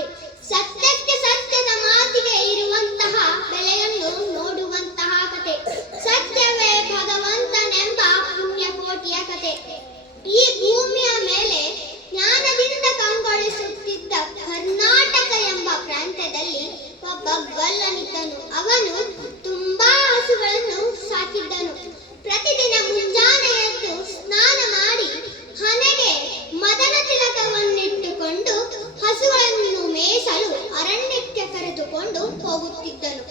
ಕತೆ. ಸತ್ಯಕ್ಕೆ ಸತ್ಯದ ಮಾತಿಗೆ ಇರುವಂತಹ ಬೆಲೆಯನ್ನು ನೋಡುವಂತಹ ಕತೆ. ಸತ್ಯವೇ ಭಗವಂತನೆಂಬ ಪುಣ್ಯಕೋಟಿಯ ಕತೆ. ಈ ಭೂಮಿಯ ಮೇಲೆ ಜ್ಞಾನದಿಂದ ಕಂಗೊಳಿಸುತ್ತಿದ್ದ ಕರ್ನಾಟಕ ಎಂಬ ಪ್ರಾಂತ್ಯದಲ್ಲಿ ಒಬ್ಬ ಗೊಲ್ಲನಿದ್ದನು. ಅವನು ತುಂಬಾ ಹಸುಗಳನ್ನು ಸಾಕಿದ್ದನು. ಪ್ರತಿದಿನ ಮುಂಜಾನೆ ಎದ್ದು ಸ್ನಾನ ಮಾಡಿ ಹಣೆಗೆ ಮದನ ತಿಲಕವನ್ನಿಟ್ಟುಕೊಂಡು ಹಸುಗಳನ್ನು ಮೇಯಿಸಲು ಅರಣ್ಯಕ್ಕೆ ಕರೆದುಕೊಂಡು ಹೋಗುತ್ತಿದ್ದನು.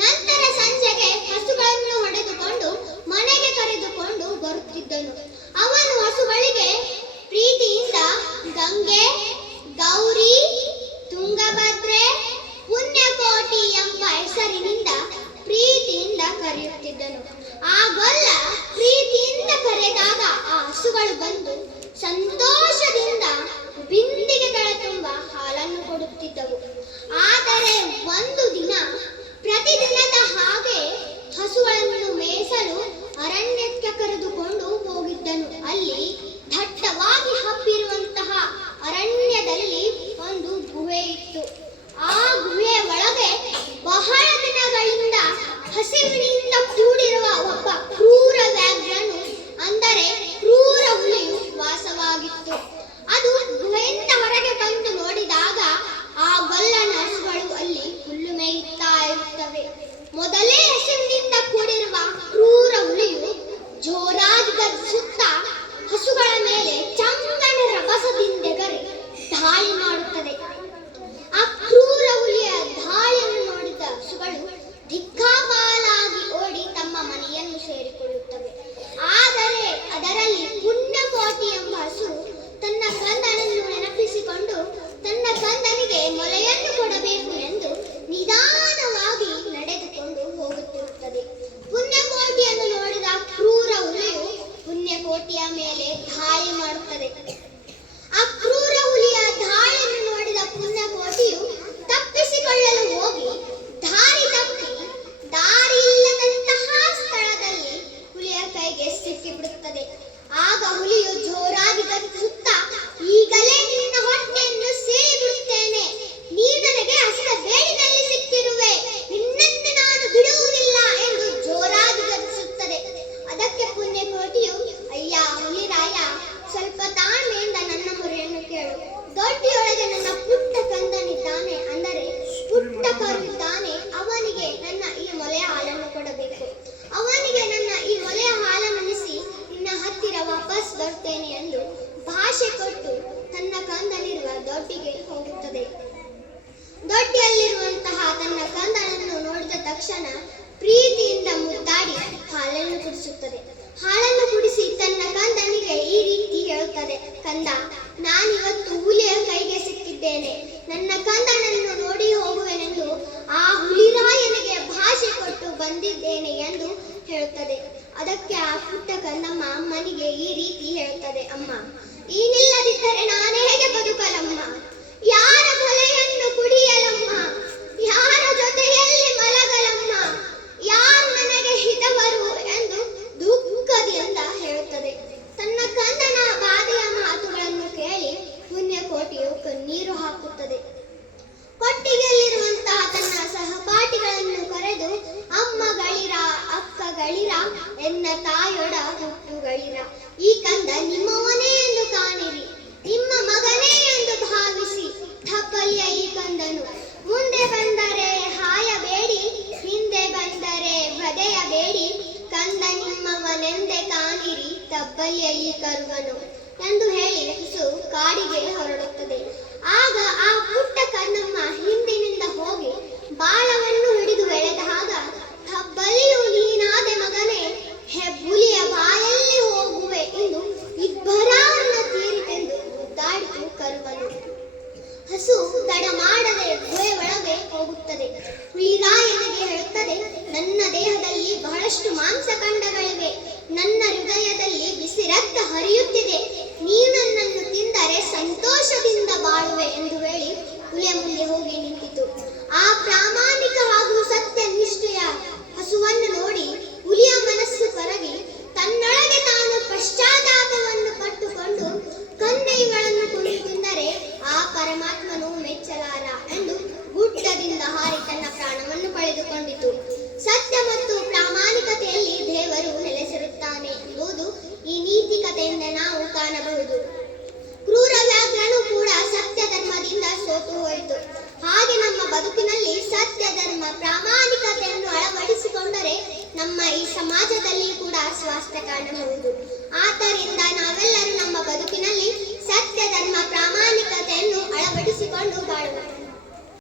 ನಂತರ ಸಂಜೆಗೆ ಹಸುಗಳನ್ನು ಹೊಡೆದುಕೊಂಡು ಮನೆಗೆ ಕರೆದುಕೊಂಡು ಬರುತ್ತಿದ್ದನು. ಅವನು ಹಸುಗಳಿಗೆ ಪ್ರೀತಿಯಿಂದ ಗಂಗೆ, ಗೌರಿ, ತುಂಗಭದ್ರೆ, ಪುಣ್ಯಕೋಟಿ ಎಂಬ ಹೆಸರಿನಿಂದ ಪ್ರೀತಿಯಿಂದ ಕರೆಯುತ್ತಿದ್ದನು. ಆ ಗೊಲ್ಲ ಪ್ರೀತಿಯಿಂದ ಕರೆದಾಗ ಆ ಹಸುಗಳು ಬಂದು ಸಂತೋಷದಿಂದ ಬಿಂದಿಗೆಗಳ ತುಂಬ ಹಾಲನ್ನು ಕೊಡುತ್ತಿದ್ದವು. ಆದರೆ ಒಂದು ದಿನ ಪ್ರತಿದಿನದ ಹಾಗೆ ಹಸುಗಳನ್ನು ಮೇಯಿಸಲು ಅರಣ್ಯಕ್ಕೆ ಕರೆದುಕೊಂಡು ಹೋಗಿದ್ದನು. ಅಲ್ಲಿ ದಟ್ಟವಾಗಿ ಹಬ್ಬಿರುವಂತಹ ಅರಣ್ಯದಲ್ಲಿ ಒಂದು ಗುಹೆ ಇತ್ತು. ಆ ಗುಹೆಯ ಒಳಗೆ ಬಹಳ ದಿನಗಳಿಂದ ಹಸಿವಿನಿಂದ ಕೂಡಿರುವ ಒಬ್ಬ ಕ್ರೂರ ವ್ಯಾಘ್ರನು, ಅಂದರೆ ಕ್ರೂರ ಹುಲಿಯು ವಾಸವಾಗಿತ್ತು. ಅದು ಗುಹೆಯಿಂದ ಹೊರಗೆ ಬಂದು ನೋಡಿದಾಗ ಆ ಗೊಲ್ಲನ ಹಸುಗಳು ಅಲ್ಲಿ ಹುಲ್ಲು ಮೇಯುತ್ತಾ ಇರುತ್ತವೆ. ಮೊದಲೇ ಹಸಿವಿನಿಂದ ಕೂಡಿರುವ ಕ್ರೂರ ಹುಲಿಯು ಜೋರಾಗಿ ಗರ್ಜಿಸುತ್ತಾ ಹಸುಗಳ ಮೇಲೆ ಚಂಗನ ರಭಸದಿಂದೆಗರಿ ದಾಳಿ ಮಾಡುತ್ತದೆ. ಆ ಕ್ರೂರ ಹುಲಿಯ ದಾಳಿಯನ್ನು ನೋಡಿದ ಹಸುಗಳು ದಿಕ್ಕಾಪಾಲಾಗಿ ಓಡಿ ತಮ್ಮ ಮನೆಯನ್ನು ಸೇರಿಕೊಳ್ಳುತ್ತವೆ. ಆದರೆ ಅದರಲ್ಲಿ ಪುಣ್ಯಕೋಟಿ ಎಂಬ ಹಸು ತನ್ನ ಕಂದನನ್ನು ನೆನಪಿಸಿಕೊಂಡು ತನ್ನ ಕಂದನಿಗೆ ಮೊಲೆಯನ್ನು ಕೊಡಬೇಕು ಎಂದು ನಿಧಾನವಾಗಿ ನಡೆದುಕೊಂಡು ಹೋಗುತ್ತಿರುತ್ತದೆ. ಪುಣ್ಯಕೋಟಿಯನ್ನು ನೋಡಿದ ಕ್ರೂರ ಹುಲಿಯು ಪುಣ್ಯಕೋಟಿಯ ಮೇಲೆ ದಾಳಿ ಮಾಡುತ್ತದೆ. ಆ ಕ್ರೂರ ಹುಲಿಯ ದಾಳಿಯನ್ನು ನೋಡಿದ ಪುಣ್ಯಕೋಟಿಯು ತಪ್ಪಿಸಿಕೊಳ್ಳಲು ಹೋಗಿ ದಾರಿ ತಪ್ಪಿ ದಾರಿ ಇಲ್ಲದಂತಹ ಸ್ಥಳದಲ್ಲಿ ಹುಲಿಯ ಕೈಗೆ ಸಿಕ್ಕಿಬಿಡುತ್ತದೆ. ಆಗ ಹುಲಿಯು ಜೋರಾಗಿ ಗರ್ಜಿಸುತ್ತಾ, ಈಗಲೇ ನಿನ್ನ ಹೊಟ್ಟೆಯನ್ನು ಸೇರಿಬಿಡುತ್ತೇನೆ, ನೀ ನನಗೆ ಹಸಿದ ಬೇಡಿನಲ್ಲಿ ಸಿಕ್ಕಿರುವೆ, ನಿನ್ನನ್ನು ನಾನು ಬಿಡುವುದಿಲ್ಲ ಎಂದು ಜೋರಾಗಿ ಗರ್ಜಿಸುತ್ತದೆ. ಅದಕ್ಕೆ ಪುಣ್ಯಕೋಟಿಯು, ಅಯ್ಯ ಹುಲಿರಾಯ, ಸ್ವಲ್ಪ ತಾಳ್ಮೆಯಿಂದ ನನ್ನ ಮೊರೆಯನ್ನು ಕೇಳು. ದೊಡ್ಡಿಯೊಳಗೆ ನನ್ನ ಪುಟ್ಟ ಕಂದನಿದ್ದಾನೆ, ಅಂದರೆ ಪುಟ್ಟ ಕರುವಿದ್ದಾನೆ. ಅವನಿಗೆ ನನ್ನ ಈ ಮೊಲೆಯ ಹಾಲನ್ನು ಕೊಡಬೇಕು. ಅವನಿಗೆ ನನ್ನ ಈ ಮೊಲೆಯ ಹಾಲನ್ನುಣಿಸಿ ನಿನ್ನ ಹತ್ತಿರ ವಾಪಸ್ ಬರ್ತೇನೆ ಎಂದು ಭಾಷೆ ಕೊಟ್ಟು ತನ್ನ ಕಂದನಿರುವ ದೊಡ್ಡಿಗೆ ಹೋಗುತ್ತದೆ. ದೊಡ್ಡಿಯಲ್ಲಿರುವಂತಹ ತನ್ನ ಕಂದನನ್ನು ನೋಡಿದ ತಕ್ಷಣ ಪ್ರೀತಿಯಿಂದ ಮುದ್ದಾಡಿ ಹಾಲನ್ನು ಕುಡಿಸುತ್ತದೆ. ಹಾಲನ್ನು ಕುಡಿಸಿ ತನ್ನ ಕಂದನಿಗೆ ಈ ರೀತಿ ಹೇಳುತ್ತದೆ, ಕಂದ, ನಾನಿವತ್ತು ಹುಲಿಯ ಕೈಗೆ ಸಿಕ್ಕಿದ್ದೇನೆ, ನನ್ನ ಕಂದನನ್ನು ನೋಡಿ ಹೋಗುವೆನೆಂದು ಆ ಹುಲಿರಾಯನಿಗೆ ಭಾಷೆ ಕೊಟ್ಟು ಬಂದಿದ್ದೇನೆ ಎಂದು ಹೇಳುತ್ತದೆ. ಅದಕ್ಕೆ ಆ ಪುಟ್ಟ ಕಂದಮ್ಮ ಅಮ್ಮನಿಗೆ ಈ ರೀತಿ ಹೇಳುತ್ತದೆ, ಅಮ್ಮ, ನೀನಿಲ್ಲದಿದ್ದರೆ ನಾನು ಹೇಗೆ ಬದುಕಲಮ್ಮ, ಯಾರ ಕೊಲೆಯನ್ನು ಕುಡಿಯಲಮ್ಮ, ಯಾರ ಜೊತೆಯಲ್ಲಿ ಮಲಗಲಮ್ಮ, ಯಾರು ನನಗೆ ಹಿತವರು ಎಂದು ದುಃಖದಿಂದ ಹೇಳುತ್ತದೆ. ತನ್ನ ಕಂದನ ಬಾಧೆಯ ಮಾತುಗಳನ್ನು ಕೇಳಿ ಪುಣ್ಯಕೋಟಿಯು ಕಣ್ಣೀರು ಹಾಕುತ್ತದೆ. ಕೊಟ್ಟಿಗೆಯಲ್ಲಿರುವಂತಹ ತನ್ನ ಸಹಪಾಠಿಗಳನ್ನು ಕರೆದು, ಅಮ್ಮಗಳಿರ, ಅಕ್ಕಗಳಿರ, ಎನ್ನ ತಾಯೊಡ ಹುಟ್ಟುಗಳಿರ, ಈ ಕಂದ ನಿಮ್ಮವನೇ ಎಂದು ಕಾಣಿರಿ, ನಿಮ್ಮ ಮಗನೇ ಎಂದು ಭಾವಿಸಿ ಥಪ್ಪಲಿಯ ಈ ಕಂದನು, ಮುಂದೆ ಬಂದರೆ ಹಾಯಬೇಡಿ, ಹಿಂದೆ ಬಂದರೆ ಬದೆಯಬೇಡಿ, ಕಂದ ನಿಮ್ಮವನೆಂದೇ ಕಾಣಿರಿ, ತಬ್ಬಲಿಯ ಈ ಕರುವನು ಎಂದು ಹೇಳಿ ಹಸು ಕಾಡಿಗೆ ಹೊರಡುತ್ತದೆ. ಆಗ ಆ ಪುಟ್ಟ ಕಣ್ಣಮ್ಮ ಹಿಂದಿನಿಂದ ಹೋಗಿ ಬಾಲವನ್ನು ಹಿಡಿದು ಎಳೆದಾಗ, ತಬ್ಬಲಿಯು ನೀನಾದೆ ಮಗನೇ, ಹೆಬ್ಬುಲಿಯ ಬಾಯಲ್ಲಿ ಹೋಗುವೆ ಎಂದು ಇಬ್ಬರನ್ನ ತೀರಿತೆಂದು ಮುದ್ದಾಡಿತು ಕರುವನು. ಹಸು ತಡ ಮಾಡದೆ ಗುಹೆ ಒಳಗೆ ಹೋಗುತ್ತದೆ. ಹುಲಿರಾಯನಿಗೆ ಹೇಳುತ್ತದೆ, ನನ್ನ ದೇಹದಲ್ಲಿ ಬಹಳಷ್ಟು ಮಾಂಸಖಂಡಗಳಿವೆ, ನನ್ನ ಹೃದಯದಲ್ಲಿ ಬಿಸಿ ರಕ್ತ ಹರಿಯುತ್ತಿದೆ, ನೀನು ನನ್ನನ್ನು ತಿಂದರೆ ಸಂತೋಷದಿಂದ ಬಾಳುವೆ ಎಂದು ಹೇಳಿ ಹುಲಿಯ ಮುಂದೆ ಹೋಗಿ ನಿಂತಿತು. ಆ ಪ್ರಾಮಾಣಿಕ ಹಾಗೂ ಸತ್ಯನಿಷ್ಠೆಯ ಹಸುವನ್ನು ನೋಡಿ ಹುಲಿಯ ಮನಸ್ಸು ಕರಗಿ ತನ್ನೊಳಗೆ ತಾನು ಪಶ್ಚಾತ್ತಾಪವನ್ನು ಪಟ್ಟುಕೊಂಡು ಕನ್ನೆಗಳನ್ನು ಕೊಂದು ತಿಂದರೆ ಆ ಪರಮಾತ್ಮನು ಮೆಚ್ಚಲಾರ. ಹಾರಿ ತನ್ನ ಪ್ರಾಣವನ್ನು ಕಳೆದುಕೊಂಡಿತು. ಸತ್ಯ ಮತ್ತು ಪ್ರಾಮಾಣಿಕತೆಯಲ್ಲಿ ದೇವರು ನೆಲೆಸಿರುತ್ತಾನೆ ಎಂಬುದು ಈ ನೀತಿ ಕಥೆಯಿಂದ ನಾವು ಕಾಣಬಹುದು. ಕ್ರೂರ ವ್ಯಾಘ್ರನು ಕೂಡ ಸತ್ಯ ಧರ್ಮದಿಂದ ಸೋತು ಹೋಯಿತು. ಹಾಗೆ ನಮ್ಮ ಬದುಕಿನಲ್ಲಿ ಸತ್ಯ ಧರ್ಮ ಪ್ರಾಮಾಣಿಕತೆಯನ್ನು ಅಳವಡಿಸಿಕೊಂಡರೆ ನಮ್ಮ ಈ ಸಮಾಜದಲ್ಲಿ ಕೂಡ ಸ್ವಾಸ್ಥ್ಯ ಕಾಣಬಹುದು. ಆದ್ದರಿಂದ ನಾವೆಲ್ಲ